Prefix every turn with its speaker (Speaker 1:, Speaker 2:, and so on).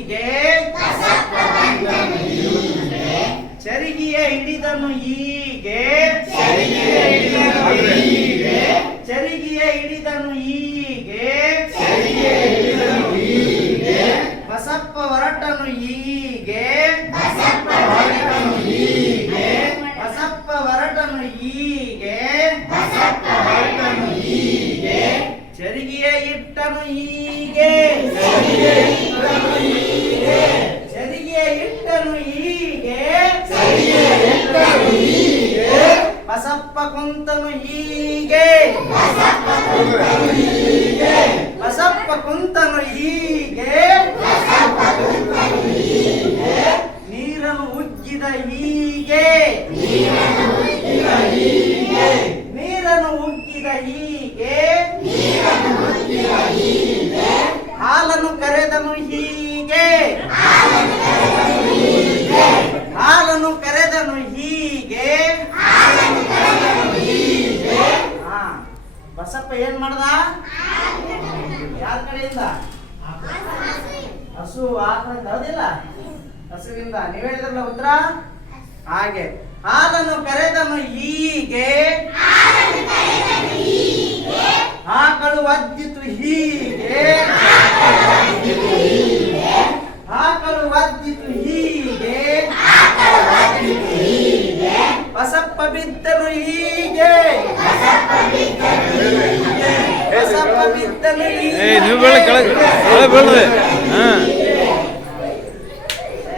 Speaker 1: ಹೀಗೆ ಚರಿಗಿಯ ಹಿಡಿದನು ಹೀಗೆ ಚರಿಗಿಯ ಹಿಡಿದನು ಹೀಗೆ ಬಸಪ್ಪ ಹೊರಟನು ಹೀಗೆ ಬಸಪ್ಪ ಹೊರಟನು ಹೀಗೆ ಚರಿಗಿಯ ಇಟ್ಟನು ಹೀಗೆ ಚರಿಗಿಯ ಇಟ್ಟನು ಹೀಗೆ ಬಸಪ್ಪ ಕುಂತನು ಹೀಗೆ ಬಸಪ್ಪ ಕುಂತನು ಹೀಗೆ ನೀರನ್ನು ಉಜ್ಜಿದ ಹೀಗೆ ನೀರನ್ನು ಉಜ್ಜಿದ ಹೀಗೆ ಹಾಲನ್ನು ಕರೆದನು ಹೀಗೆ ಹಾಲನ್ನು ಕರೆದನು ಹೀಗೆ ಬಸಪ್ಪ ಏನ್ ಮಾಡ್ದ ಯಾರ ಕಡೆಯಿಂದ ಹಸು ಆಕಳಿಂದ ಹೌದಿಲ್ಲ ಹಸುವಿಂದ ನೀವ್ ಹೇಳಿದ್ರಲ್ಲ ಉತ್ತರ ಹಾಗೆ ಹಾಲನ್ನು ಕರೆದನು ಹೀಗೆ ಆಕಳು ಒದ್ದಿತು ಹೀಗೆ ಆಕಳು ಒದ್ದಿತು ಹೀಗೆ ಬಸಪ್ಪ ಬಿದ್ದನು ಹೀಗೆ ಬಸಪ್ಪ ಬಿದ್ದನು ಹೀಗೆ